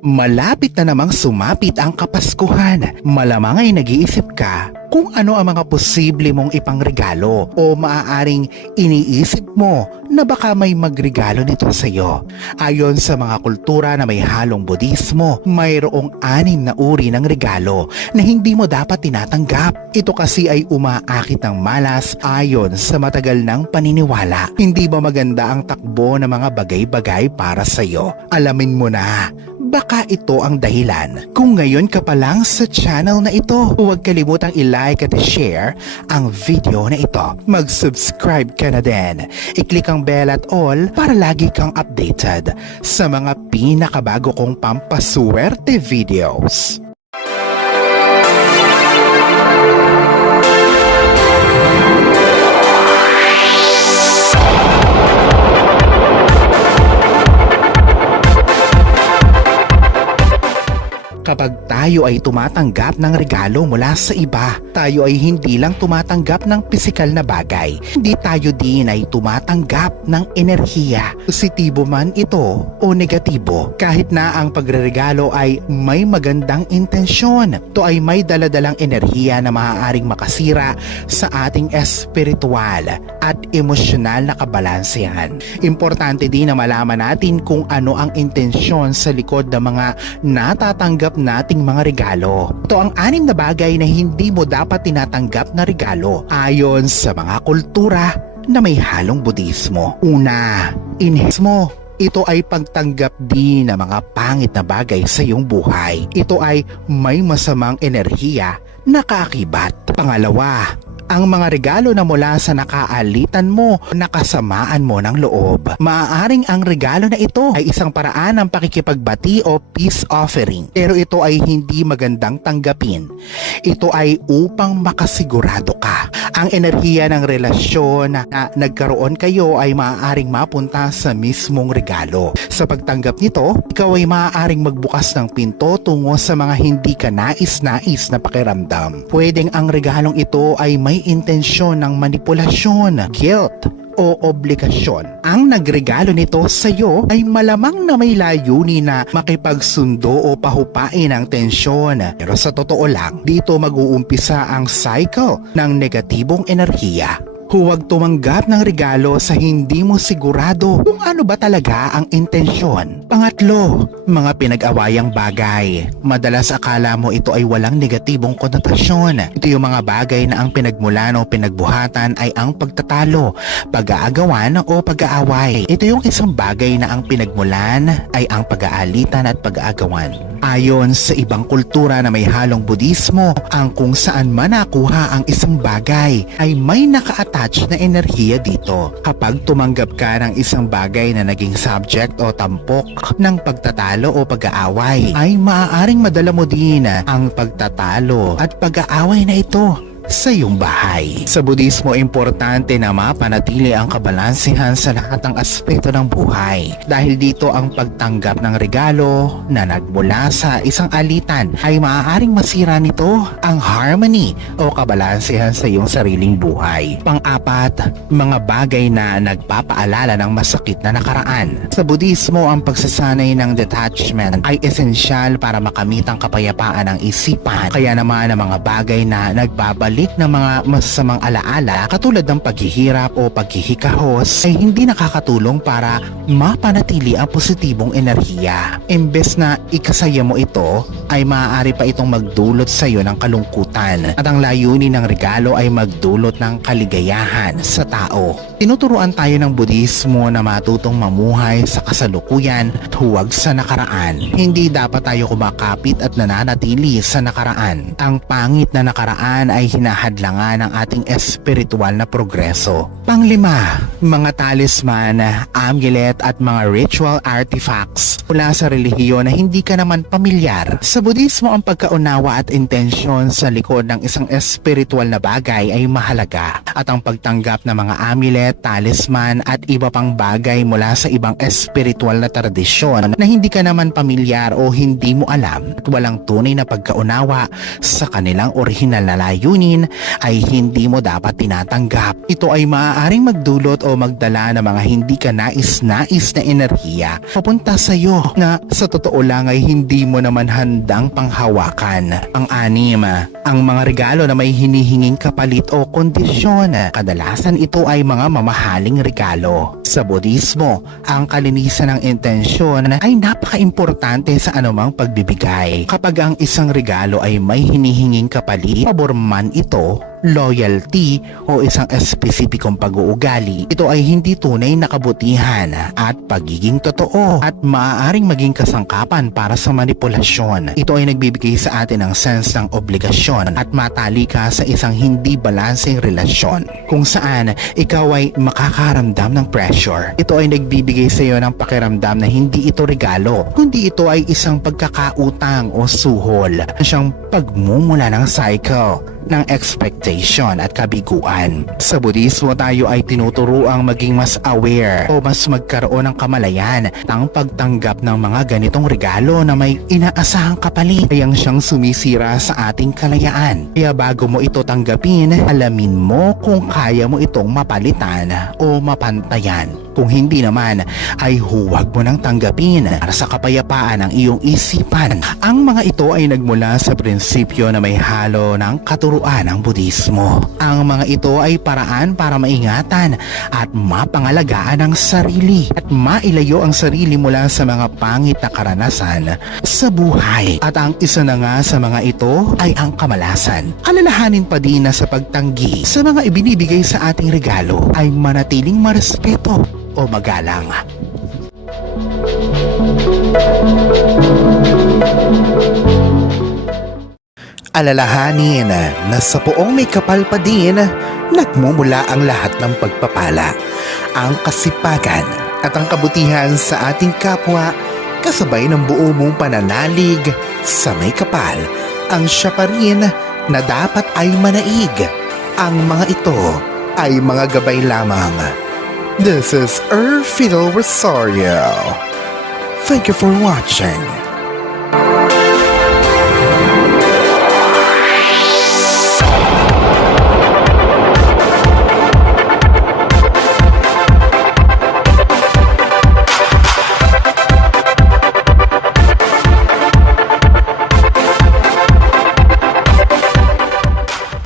Malapit na namang sumapit ang Kapaskuhan. Malamang ay nag-iisip ka kung ano ang mga posible mong ipangregalo o maaaring iniisip mo na baka may magregalo nito sa iyo. Ayon sa mga kultura na may halong Budismo, mayroong 6 na uri ng regalo na hindi mo dapat tinatanggap. Ito kasi ay umaakit ng malas ayon sa matagal ng paniniwala. Hindi ba maganda ang takbo ng mga bagay-bagay para sa iyo? Alamin mo na. Baka ito ang dahilan. Kung ngayon ka pa lang sa channel na ito, huwag kalimutang i-like at i-share ang video na ito. Mag-subscribe ka na din. I-click ang bell at all para lagi kang updated sa mga pinakabago kong pampaswerte videos. Kapag tayo ay tumatanggap ng regalo mula sa iba, tayo ay hindi lang tumatanggap ng pisikal na bagay. Hindi tayo din ay tumatanggap ng enerhiya. Positibo man ito o negatibo. Kahit na ang pagreregalo ay may magandang intensyon, ito ay may daladalang enerhiya na maaaring makasira sa ating espiritual at emosyonal na kabalansehan. Importante din na malaman natin kung ano ang intensyon sa likod ng mga natatanggap nating mga regalo. Ito ang 6 na bagay na hindi mo dapat tinatanggap na regalo ayon sa mga kultura na may halong Budismo. Una, inhesmo. Ito ay pagtanggap din ng mga pangit na bagay sa iyong buhay. Ito ay may masamang enerhiya na kaakibat. Pangalawa, ang mga regalo na mula sa nakaalitan mo, nakasamaan mo ng loob. Maaaring ang regalo na ito ay isang paraan ng pakikipagbati o peace offering. Pero ito ay hindi magandang tanggapin. Ito ay upang makasigurado ka. Ang enerhiya ng relasyon na nagkaroon kayo ay maaaring mapunta sa mismong regalo. Sa pagtanggap nito, ikaw ay maaaring magbukas ng pinto tungo sa mga hindi ka nais-nais na pakiramdam. Pwedeng ang regalong ito ay may intensyon ng manipulasyon, guilt, o obligasyon. Ang nagregalo nito sa iyo ay malamang na may layunin na makipagsundo o pahupain ang tensyon. Pero sa totoo lang, dito mag-uumpisa ang cycle ng negatibong enerhiya. Huwag tumanggap ng regalo sa hindi mo sigurado kung ano ba talaga ang intensyon. Pangatlo, mga pinag-awayang bagay. Madalas akala mo ito ay walang negatibong konotasyon. Ito yung mga bagay na ang pinagmulan o pinagbuhatan ay ang pagtatalo, pag-aagawan o pag-aaway. Ito yung isang bagay na ang pinagmulan ay ang pag-aalitan at pag-aagawan. Ayon sa ibang kultura na may halong Budismo, ang kung saan man nakuha ang isang bagay ay may naka-attach na enerhiya dito. Kapag tumanggap ka ng isang bagay na naging subject o tampok ng pagtatalo o pag-aaway, ay maaaring madala mo din ang pagtatalo at pag-aaway na ito sa iyong bahay. Sa Budismo, importante na mapanatili ang kabalansehan sa lahat ng aspeto ng buhay. Dahil dito ang pagtanggap ng regalo na nagmula sa isang alitan ay maaaring masira nito ang harmony o kabalansehan sa iyong sariling buhay. Pang-apat, mga bagay na nagpapaalala ng masakit na nakaraan. Sa Budismo, ang pagsasanay ng detachment ay esensyal para makamit ang kapayapaan ng isipan. Kaya naman ang mga bagay na nagbabalik ng mga masasamang alaala katulad ng paghihirap o paghihikahos ay hindi nakakatulong para mapanatili ang positibong enerhiya. Imbes na ikasaya mo ito, ay maaari pa itong magdulot sa iyo ng kalungkutan. At ang layunin ng regalo ay magdulot ng kaligayahan sa tao. Tinuturuan tayo ng Budismo na matutong mamuhay sa kasalukuyan at huwag sa nakaraan. Hindi dapat tayo kumakapit at nananatili sa nakaraan. Ang pangit na nakaraan ay hinahadlangan ng ating espiritual na progreso. Panglima, mga talisman, amulet at mga ritual artifacts mula sa relihiyon na hindi ka naman pamilyar. Sa Budismo, ang pagkaunawa at intensyon sa likod ng isang espiritual na bagay ay mahalaga. At ang pagtanggap ng mga amulet, talisman at iba pang bagay mula sa ibang espiritual na tradisyon na hindi ka naman pamilyar o hindi mo alam at walang tunay na pagkaunawa sa kanilang orihinal na layunin tanggapin ay hindi mo dapat tinatanggap. Ito ay maaaring magdulot o magdala ng mga hindi ka nais-nais na enerhiya papunta sa iyo na sa totoo lang ay hindi mo naman handang panghawakan. Pang-anim, ang mga regalo na may hinihinging kapalit o kondisyon. Kadalasan ito ay mga mamahaling regalo. Sa Budismo, ang kalinisan ng intensyon ay napaka-importante sa anumang pagbibigay. Kapag ang isang regalo ay may hinihinging kapalit, pabor man ito, loyalty o isang espesipikong pag-uugali, ito ay hindi tunay na kabutihan at pagiging totoo at maaaring maging kasangkapan para sa manipulasyon. Ito ay nagbibigay sa atin ng sense ng obligasyon at matali ka sa isang hindi balanseng relasyon kung saan ikaw ay makakaramdam ng pressure. Ito ay nagbibigay sa iyo ng pakiramdam na hindi ito regalo, kundi ito ay isang pagkakautang o suhol, siyang pagmumula ng cycle ng expectation at kabiguan. Sa Budismo, tayo ay tinuturuang maging mas aware o mas magkaroon ng kamalayan ng pagtanggap ng mga ganitong regalo na may inaasahang kapalit. Kayang siyang sumisira sa ating kalayaan. Kaya bago mo ito tanggapin, alamin mo kung kaya mo itong mapalitan o mapantayan. Kung hindi naman, ay huwag mo nang tanggapin para sa kapayapaan ng iyong isipan. Ang mga ito ay nagmula sa prinsipyo na may halo ng katuruan ng Budismo. Ang mga ito ay paraan para maingatan at mapangalagaan ang sarili at mailayo ang sarili mula sa mga pangit na karanasan sa buhay. At ang isa na nga sa mga ito ay ang kamalasan. Alalahanin pa din na sa pagtanggi sa mga ibinibigay sa ating regalo ay manatiling marespeto o magalang. Alalahanin na sa poong may kapal pa din, nagmumula ang lahat ng pagpapala, ang kasipagan at ang kabutihan sa ating kapwa kasabay ng buo mong pananalig sa may kapal. Ang siya pa rin na dapat ay manaig. Ang mga ito ay mga gabay lamang. This is Fiddle Rosario. Thank you for watching.